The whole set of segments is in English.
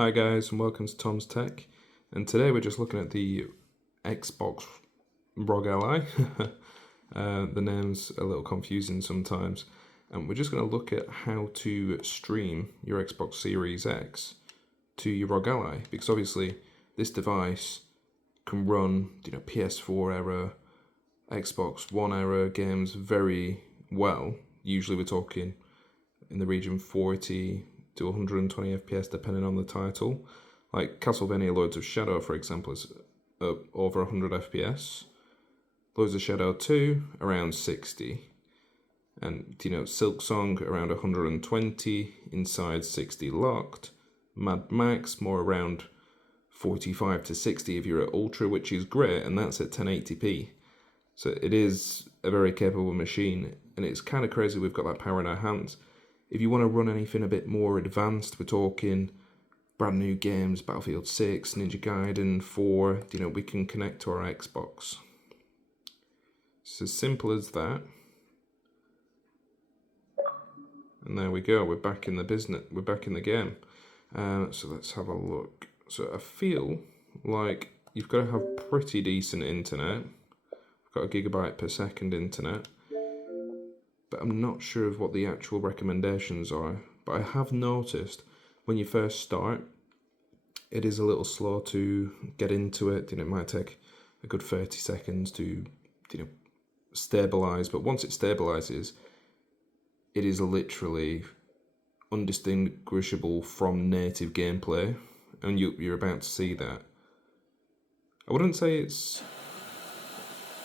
Hi guys and welcome to Tom's Tech, and today we're just looking at the Xbox Rog Ally. The name's a little confusing sometimes, and we're just going to look at how to stream your Xbox Series X to your Rog Ally, because obviously this device can run PS4 era, Xbox One era games very well. Usually we're talking in the region 40 to 120 FPS depending on the title. Like Castlevania Lords of Shadow, for example, is over 100 FPS. Lords of Shadow 2 around 60. And Silksong around 120, Inside 60 locked. Mad Max more around 45 to 60 if you're at Ultra, which is great, and that's at 1080p. So it is a very capable machine, and it's kind of crazy we've got that power in our hands. If you want to run anything a bit more advanced, we're talking brand new games, Battlefield 6, Ninja Gaiden 4, we can connect to our Xbox. It's as simple as that. And there we go, we're back in the business, we're back in the game. So let's have a look. So I feel like you've got to have pretty decent internet. I've got a gigabyte per second internet. But I'm not sure of what the actual recommendations are. But I have noticed when you first start, it is a little slow to get into it. It might take a good 30 seconds to, stabilize. But once it stabilizes, it is literally undistinguishable from native gameplay, and you're about to see that. I wouldn't say it's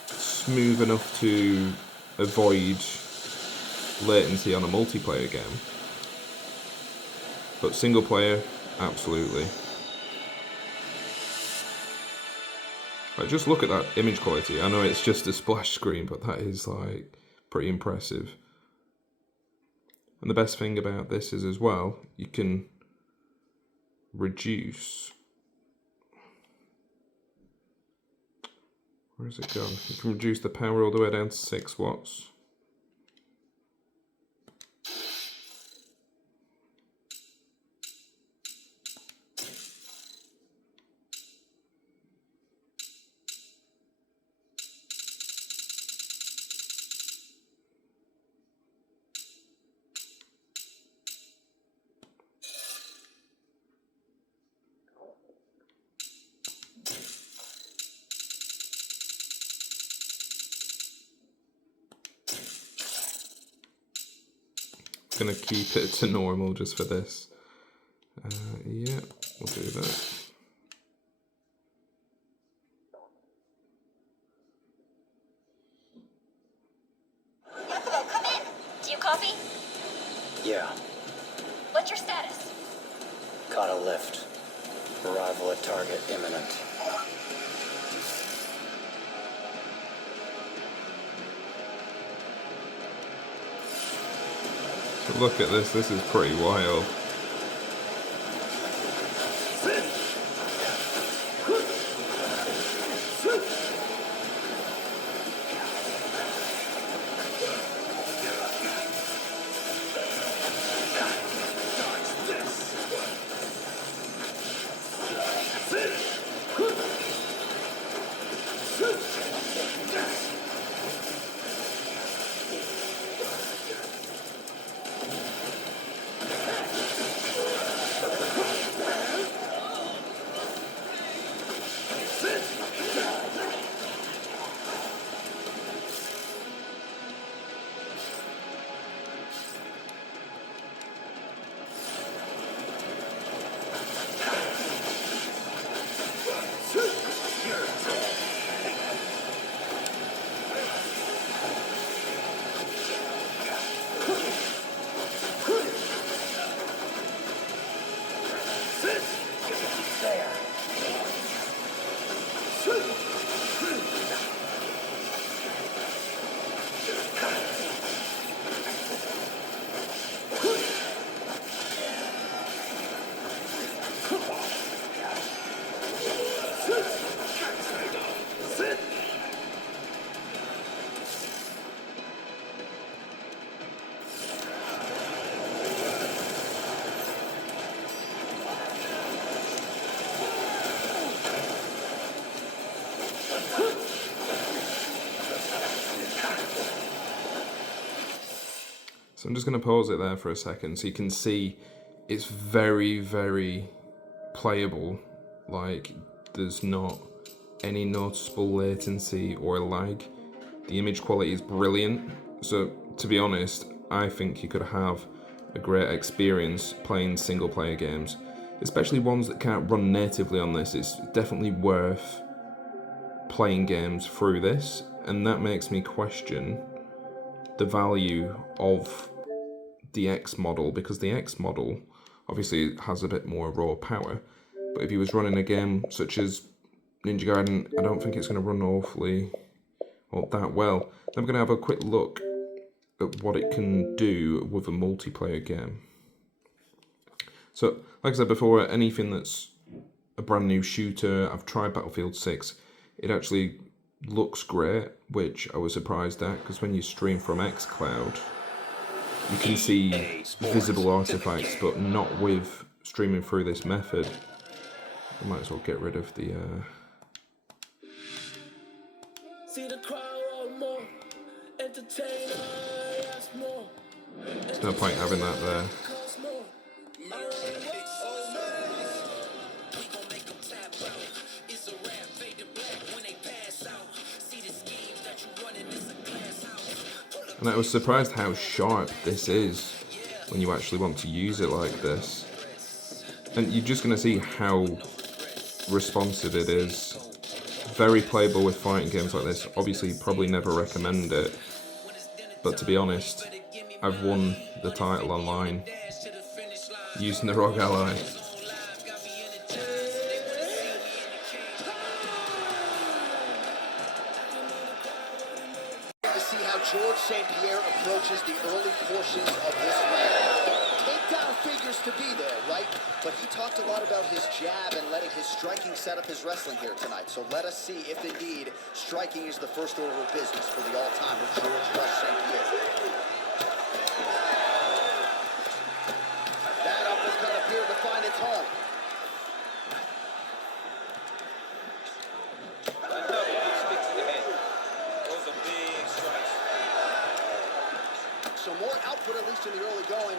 smooth enough to avoid latency on a multiplayer game, but single player, absolutely. Like, just look at that image quality. I know it's just a splash screen, but that is like pretty impressive. And the best thing about this is as well, you can reduce. Where's it gone? You can reduce the power all the way down to 6 watts. Gonna keep it to normal just for this. Yeah, we'll do that. Come in. Do you copy? Yeah. What's your status? Caught a lift. Arrival at target imminent. So look at this is pretty wild. So I'm just going to pause it there for a second so you can see it's very, very playable. Like, there's not any noticeable latency or lag. The image quality is brilliant. So, to be honest, I think you could have a great experience playing single player games, especially ones that can't run natively on this. It's definitely worth playing games through this, and that makes me question the value of the X model, because the X model obviously has a bit more raw power, but if he was running a game such as Ninja Gaiden, I don't think it's going to run awfully or that well. Then we're going to have a quick look at what it can do with a multiplayer game. So, like I said before, anything that's a brand new shooter, I've tried Battlefield 6, it actually looks great, which I was surprised at, because when you stream from xCloud, you can see visible artifacts, but not with streaming through this method. I might as well get rid of the... There's no point having that there. And I was surprised how sharp this is when you actually want to use it like this. And you're just going to see how responsive it is. Very playable with fighting games like this. Obviously, probably never recommend it. But to be honest, I've won the title online using the Rog Ally. See how George St. Pierre approaches the early portions of this round. Takedown figures to be there, right? But he talked a lot about his jab and letting his striking set up his wrestling here tonight. So let us see if indeed striking is the first order of business for the all-timer George St. Pierre. That uppercut appeared to find its home. So more output, at least in the early going.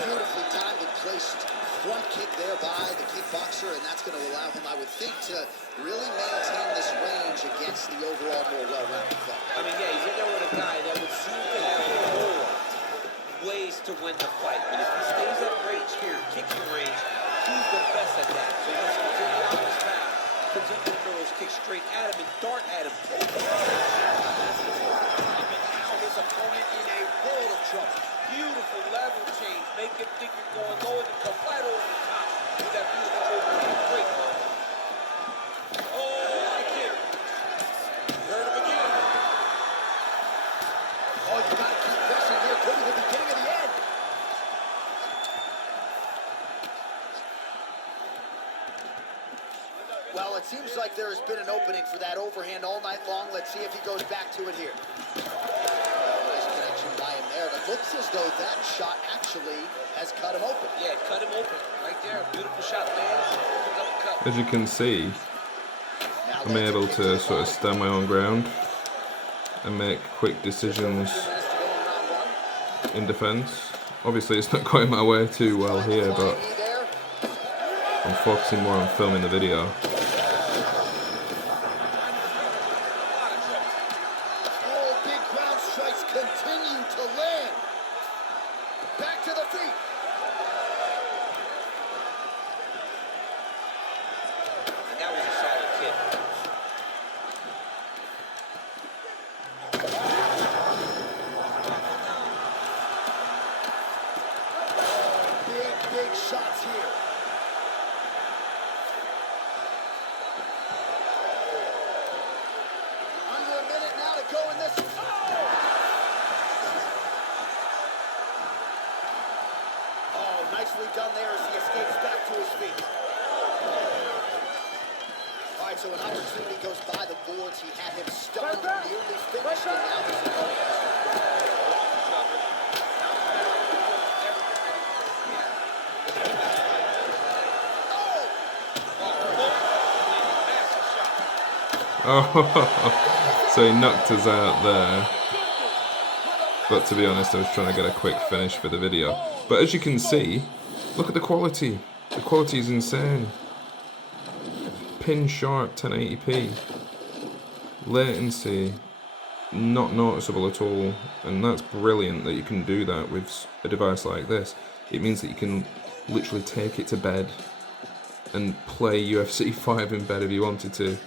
Beautifully timed and placed front kick there by the kickboxer, and that's going to allow him, I would think, to really maintain this range against the overall more well-rounded fight. I mean, yeah, he's in there with a guy that would seem to have more ways to win the fight. But if he stays at range here, kicking range, he's the best at that. So he's continue on this path, continue to throw those kicks straight at him and dart at him. Opponent in a world of trouble. Beautiful level change. Make him think you're going low and then come right over the top with that beautiful overhand break. Oh, what a kick. Heard him again. Oh, you got to keep pressing here. Could be the beginning of the end. Well, it seems like there has been an opening for that overhand all night long. Let's see if he goes back to it here. It looks as though that shot actually has cut him open. Yeah, cut him open. Right there. Beautiful shot lands. As you can see, I'm able to sort of stand my own ground and make quick decisions in defense. Obviously, it's not going my way too well here, but I'm focusing more on filming the video. Shots here. Under a minute now to go in this. Oh, nicely done there as he escapes back to his feet. All right, so an opportunity goes by the boards. He had him stunned, nearly finished, and now he's Oh, so he knocked us out there. But to be honest, I was trying to get a quick finish for the video. But as you can see, look at the quality. The quality is insane. Pin sharp 1080p. Latency not noticeable at all, and that's brilliant that you can do that with a device like this. It means that you can literally take it to bed and play UFC 5 in bed if you wanted to.